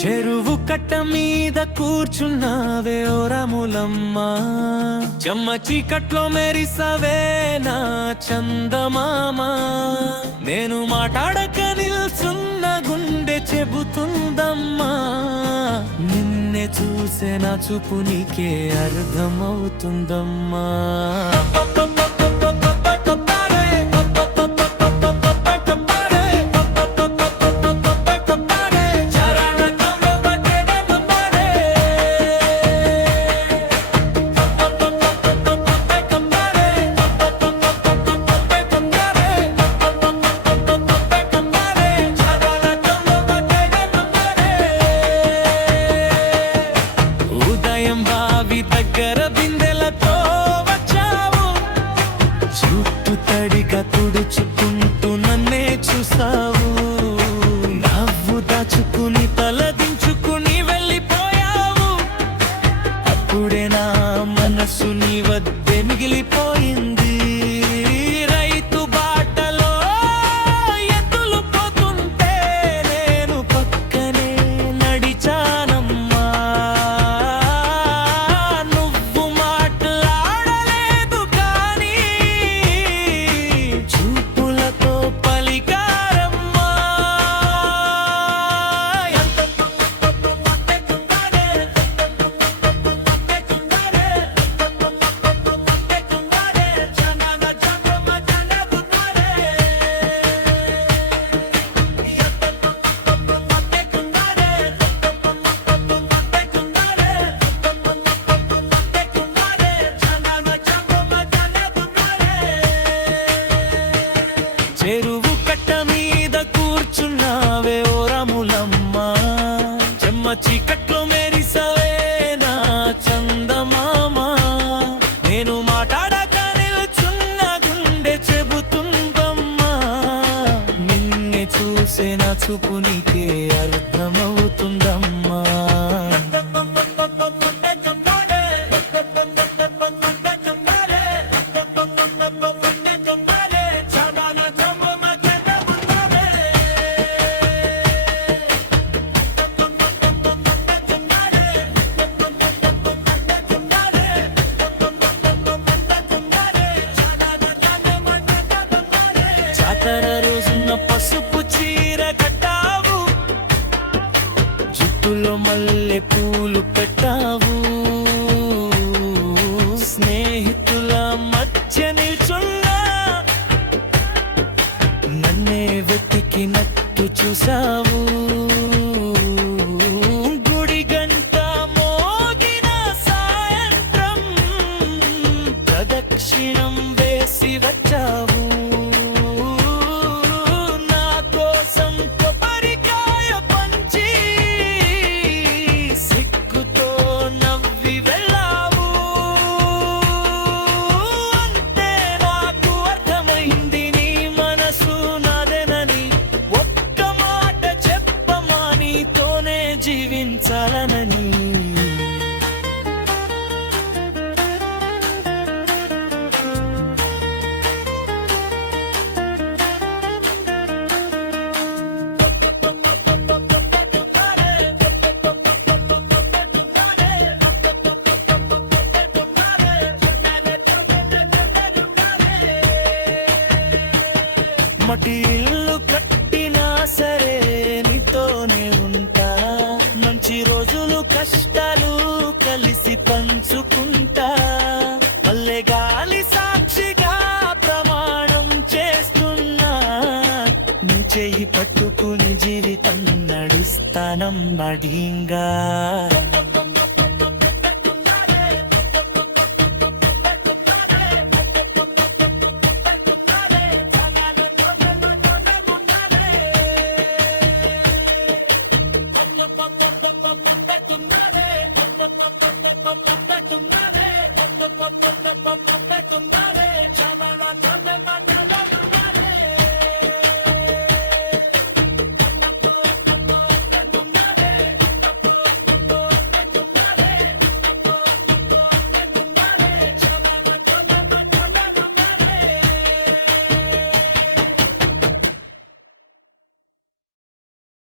చెరువు కట్ట మీద కూర్చున్నావే ఓరములమ్మా, చెమ్మ చీకట్లో మెరిసవే నా చందమామ. నేను మాట్లాడక నిల్చున్న గుండె చెబుతుందమ్మా, నిన్నే చూసే నా చూపు నీకే అర్థమవుతుందమ్మా. దగ్గర బిందెలతో వచ్చావు, చుట్టూ తడిగా తుడుచుకుంటూ నన్నే చూసావు. నవ్వు దాచుకుని తలదించుకుని వెళ్ళిపోయావు, అప్పుడే నా మనసు నీ వద్దే మిగిలిపోయింది. రైతు బాటలో ఎద్దులు పోతుంటే నేను పక్కనే నడిచానమ్మా. చెరువు కట్ట మీద కూర్చున్నావే ఓరములమ్మా, చెమ్మ చీకట్లో మెరిసవే నా చందమామ. నేను మాట్లాడక నిల్చున్న గుండె చెబుతుందమ్మా, నిన్నే చూసే నా చూపు నీకే అర్థమవుతుందమ్మా. జాతర రోజున పసుపు చీర కట్టావు, జుట్టులో మల్లె పూలు పెట్టావు. స్నేహితుల మధ్య నిల్చున్నా నన్నే వెతికినట్టు చూసావు. గుడి గంట మోగిన సాయంత్రం ప్రదక్షిణం వేసి వచ్చావు. జీవించాలనని మట్టి ఇల్లు కట్టినా సరే నీతోనే ఉంటా, మంచి రోజులు కష్టాలు కలిసి పంచుకుంటా. మల్లె గాలి సాక్షిగా ప్రమాణం చేస్తున్నా, నీ చెయ్యి పట్టుకుని జీవితం నడుస్తానమ్మడింగా. Pop, pop, pop, pop, pop, pop, pop, pop, pop, pop, pop, pop, pop, pop, pop, pop,